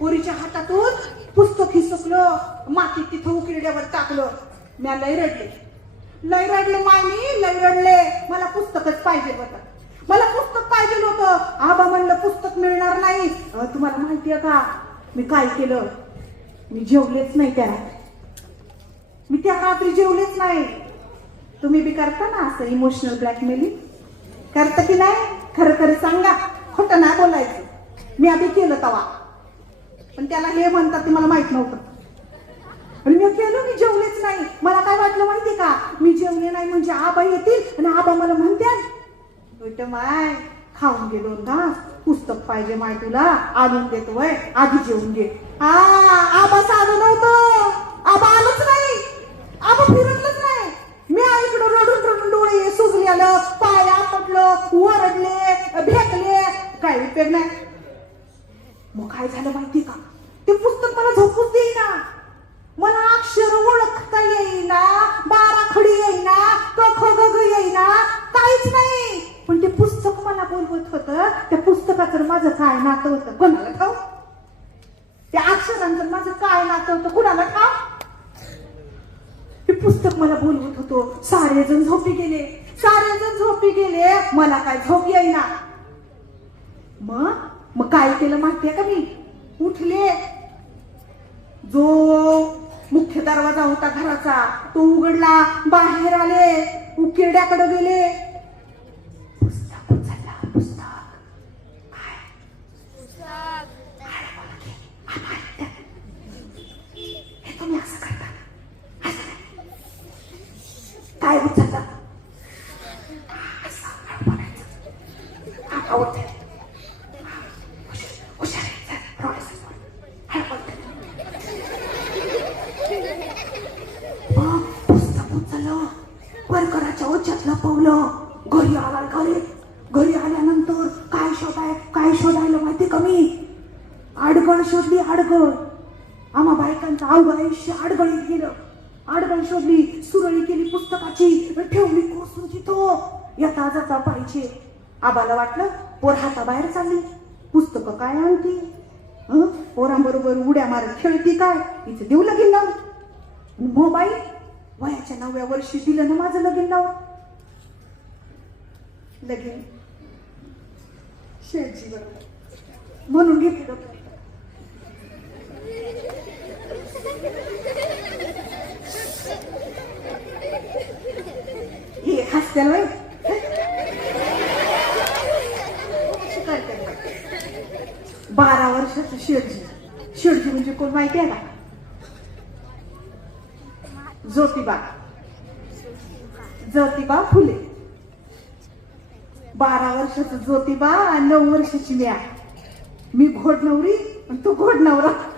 पोरीच्या हातातून पुस्तक हिसकलं मातीत तिथं उकिरड्यावर टाकलं. म्या लय रडले. लय रडले मायनी लय रडले. मला पुस्तकच पाहिजे होतं. मला पुस्तक पाहिजे होतं आबा म्हणलं पुस्तक मिळणार नाही. तुम्हाला माहितीये का? मी काय केलं? मी जेवलेच नाही त्या रात्री. मी त्या रात्री जेवलेच नाही. तुम्ही बी करता ना असं इमोशनल ब्लॅकमेलिंग करता की नाही? खरं खरं सांगा. खोटं नाही बोलायचं. मी आधी केलं तवा. पण त्याला हे म्हणतात ते मला माहीत नव्हतं. आणि मी केलं मी जेवलेच नाही. मला काय वाटलं माहिती का? मी जेवले नाही म्हणजे आबा येतील आणि आबा मला म्हणत्याल माय खाऊन गेलो ना पुस्तक पाहिजे माय तुला. आणून देतो वय. आधी जेवून घे. हा आबा साधं नव्हतं. आबा आलोच नाही. आबा फिरतलंच नाही. मी आईकडे रडून रडून डोळे सुजले आलं पाय आपटलं वरडले भेटले. काही उपयोग नाही. मग काय झालं माहिती का? ते पुस्तक मला झोपूच देईना. मला अक्षर ओळखता येईना. बारा खडी येईना. क ख ग येईना. काहीच नाही. पण ते पुस्तक मला बोलवत होत. त्या पुस्तकाचं माझं काय नातं होतं? कोणाला ठाऊ त्या अक्षरांचं माझं काय नातं होतं? कुणाला ठाव ते पुस्तक मला बोलवत होतो. सारेजण झोपी गेले. सारे जण झोपी गेले. मला काय झोप येईना. मग? मग काय केलं माहितीये का मी? उठले. दरवाजा होता घराचा. तो उघडला बाहेर आले. उकिरड्याकडे गेले. पुस्तक उचलला पुस्तक. काय? काय हे तुम्ही असं करता काय उचललं असं झालं परकराच्या ओच्यात लपवलं घरी आला घरी. घरी आल्यानंतर काय शोधाय काय शोधायला माहिती कमी आडगळ शोधली आडगळ. आम्हा बायकांचं अवघड आयुष्य आडगळीत गेलं. आडगळ शोधली सुरळी केली पुस्तकाची ठेवली कोसून तो येता जाता पाहिजे. आबाला वाटलं पोर हाताबाहेर चालली. पुस्तकं काय आणती? पोरांबरोबर उड्या मारत खेळती काय? हिचं देऊ लागेल ना? मोबाईल? वयाच्या नवव्या वर्षी दिलं ना माझं लगीन लावून लगीन. शेठजी बरोबर. म्हणून घेतली डोक्यात. हे हसत्याल वय बारा वर्षाचं शेठजी. शेठजी म्हणजे कोण माहिती आहे का? ज्योतिबा. ज्योतिबा फुले. बारा वर्षाचं ज्योतिबा आणि नऊ वर्षाची म्या. मी घोडनवरी आणि तू घोडनवरा.